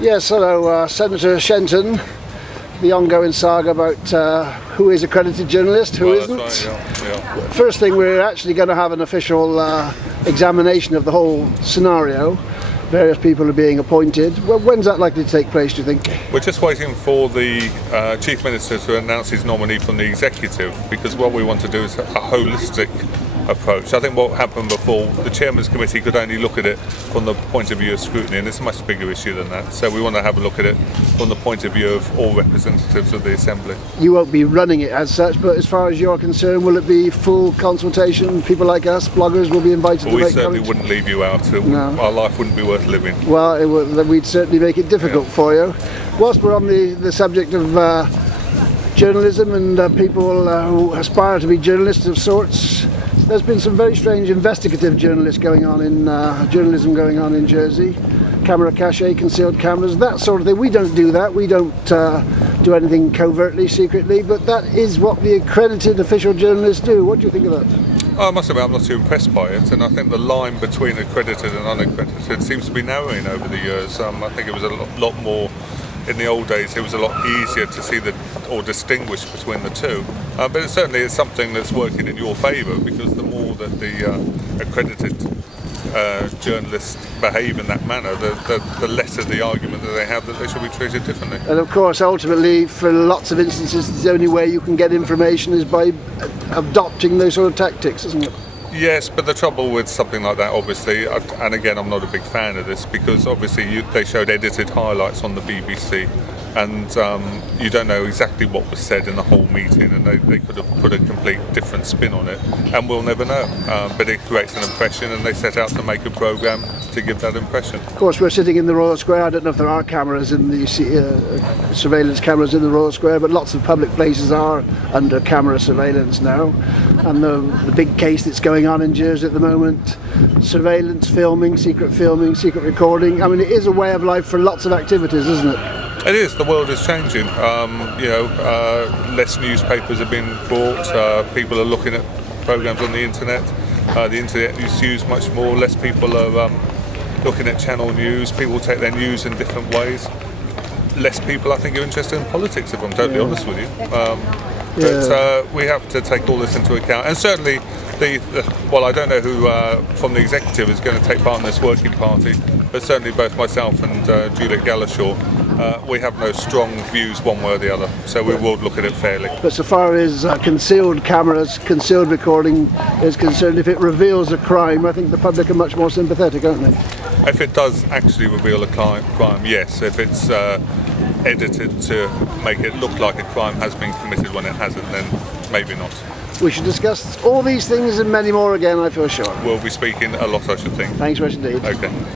Yes, hello, Senator Shenton. The ongoing saga about who is accredited journalist, who isn't. That's right, yeah. First thing, we're actually going to have an official examination of the whole scenario. Various people are being appointed. When's that likely to take place, do you think? We're just waiting for the Chief Minister to announce his nominee from the executive, because what we want to do is a holistic approach. I think what happened before, the Chairman's Committee could only look at it from the point of view of scrutiny, and it's a much bigger issue than that. So we want to have a look at it from the point of view of all representatives of the Assembly. You won't be running it as such, but as far as you're concerned, will it be full consultation? People like us, bloggers, will be invited to make comments? We certainly wouldn't leave you out. No. Our life wouldn't be worth living. Well, we'd certainly make it difficult for you. Whilst we're on the subject of journalism and people who aspire to be journalists of sorts, there's been some very strange investigative journalism going on in Jersey. Camera cache, concealed cameras, that sort of thing. We don't do that. We don't do anything covertly, secretly, but that is what the accredited official journalists do. What do you think of that? I must admit, I'm not too impressed by it, and I think the line between accredited and unaccredited seems to be narrowing over the years. I think it was a lot more, in the old days, it was a lot easier to see or distinguish between the two. But it certainly is something that's working in your favour, because the more that the accredited journalists behave in that manner, the lesser the argument that they have that they should be treated differently. And of course, ultimately, for lots of instances, the only way you can get information is by adopting those sort of tactics, isn't it? Yes, but the trouble with something like that, obviously, and again, I'm not a big fan of this, because obviously they showed edited highlights on the BBC, and you don't know exactly what was said in the whole meeting, and they could have put a complete different spin on it, and we'll never know. But it creates an impression, and they set out to make a programme to give that impression. Of course, we're sitting in the Royal Square. I don't know if there are cameras in the surveillance cameras in the Royal Square, but lots of public places are under camera surveillance now. And the big case that's going on in Jersey at the moment, surveillance filming, secret recording. I mean, it is a way of life for lots of activities, isn't it? It is. The world is changing. Less newspapers are being bought. People are looking at programmes on the internet. The internet is used much more. Less people are looking at channel news. People take their news in different ways. Less people, I think, are interested in politics, if I'm totally honest with you. But we have to take all this into account. And certainly, well, I don't know who from the executive is going to take part in this working party, but certainly both myself and Juliet Galashaw, we have no strong views one way or the other, so we will look at it fairly. But so far as concealed cameras, concealed recording is concerned, if it reveals a crime, I think the public are much more sympathetic, aren't they? If it does actually reveal a crime, yes. If it's edited to make it look like a crime has been committed when it hasn't, then maybe not. We should discuss all these things and many more again, I feel sure. We'll be speaking a lot, I should think. Thanks very much indeed. Okay.